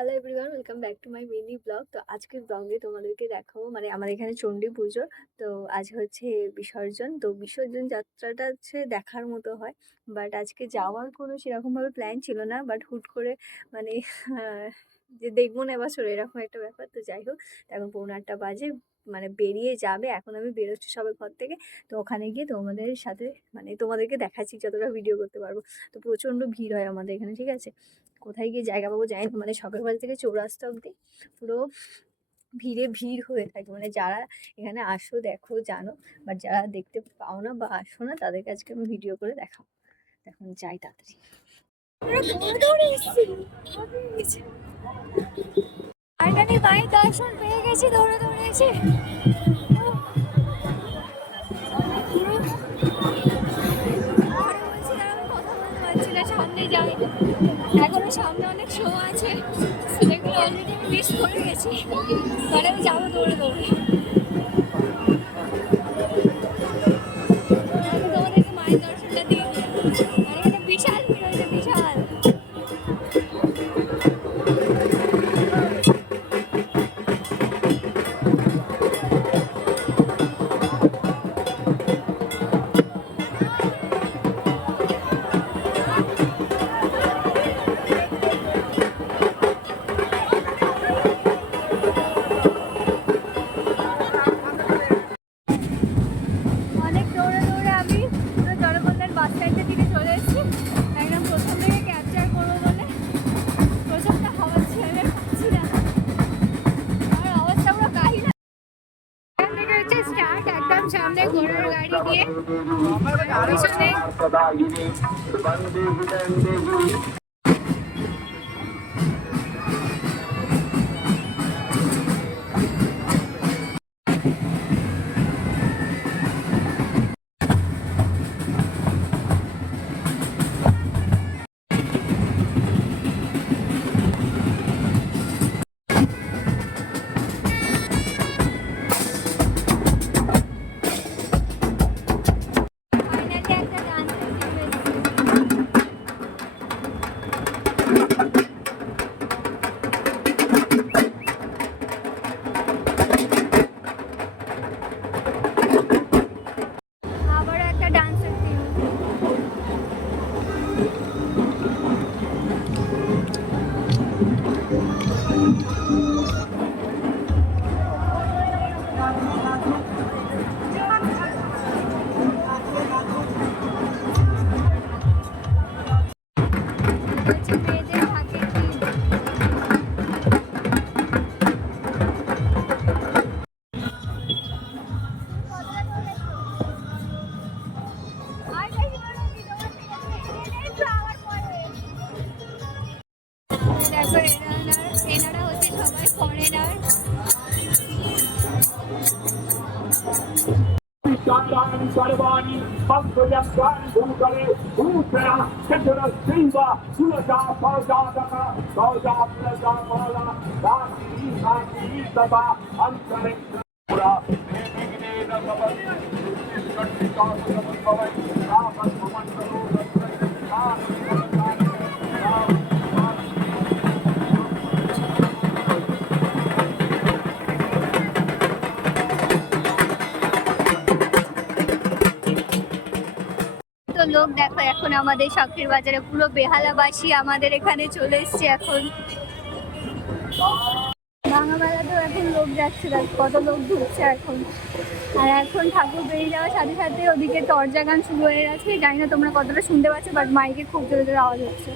Hello everyone, welcome back to my mini blog. তো আজকের ব্লগে তোমাদেরকে দেখাবো মানে আমার এখানে চণ্ডী পুজো। তো আজ হচ্ছে বিসর্জন। তো বিসর্জন যাত্রাটা হচ্ছে দেখার মতো হয়, বাট আজকে যাওয়ার কোনো সেরকমভাবে প্ল্যান ছিল না, বাট হুট করে মানে যে দেখবো না এবছর এরকম একটা ব্যাপার। তো যাই হোক, এখন 8:45 বাজে, মানে বেরিয়ে যাবে। এখন আমি বেরোচ্ছি সবাই ঘর থেকে। তো ওখানে গিয়ে তোমাদের সাথে মানে তোমাদেরকে দেখাচ্ছি যতটা ভিডিও করতে পারবো। তো প্রচণ্ড ভিড় হয় আমাদের এখানে, ঠিক আছে। কোথায় গিয়ে জায়গা পাবো জানি না, মানে সকালবেলা থেকে চৌরাস্তা অবধি পুরো ভিড়ে ভিড় হয়ে থাকে। মানে যারা এখানে আসো দেখো জানো, বাট যারা দেখতে পাও না বা আসো না তাদেরকে আজকে আমি ভিডিও করে দেখাবো। এখন যাই তাড়াতাড়ি। ফাইনালি মায়ের দর্শন পেয়ে গেছি, দৌড়ে দৌড়ে এসে সামনে যাই। এখনো সামনে অনেক শো আছে, সেগুলো অলরেডি আমি মিস করে গেছি। মানে আমি যাবো দৌড়ে দৌড়ে। আমি তোমাদেরকে মায়ের দর্শনটা দিয়ে দিই। আর এখানে বিশাল ভিড় হয়েছে, বিশাল। অনেক দৌড়ে দৌড়ে আমি পুরো জনকল্যাণ বাস স্ট্যান্ডের দিকে চলে এসেছি। একদম প্রথম থেকে ক্যাপচার করবো বলে প্রচণ্ড হাওয়া ছেড়ে পাচ্ছি না। আমার অবস্থা পুরো কাহিনা। এখান থেকে হচ্ছে স্টার্ট, একদম সামনে ঘোড়ার গাড়ি দিয়ে পিছনে ফাইনালি একটা ডান্সের টিম এসেছে। আবারও একটা ডান্সের টিম। হচ্ছে মেয়েদের হাতের টিম। দেখো এনারা হচ্ছে সবাই foreigner. Sarvani, Pankajam, Bhutale, Bhutara, Chandra, Simba, Sulata, Paujataka, Pauja, Plaza, Mala, Dati, Sati, Saba, Antarikura, Nina, Baba, তো লোক দেখো এখন আমাদের শখের বাজারে পুরো বেহালাবাসী আমাদের এখানে চলে এসছে। এখন ভাঙা মেলাতেও এখন লোক যাচ্ছে, দেখ কত লোক ঢুকছে এখন। আর এখন ঠাকুর বেরিয়ে যাওয়ার সাথে সাথে ওদিকে তরজা গান শুরু হয়ে গেছে। জানি না তোমরা কতটা শুনতে পাচ্ছ, বাট মাইকে খুব জোরে জোরে আওয়াজ হচ্ছে।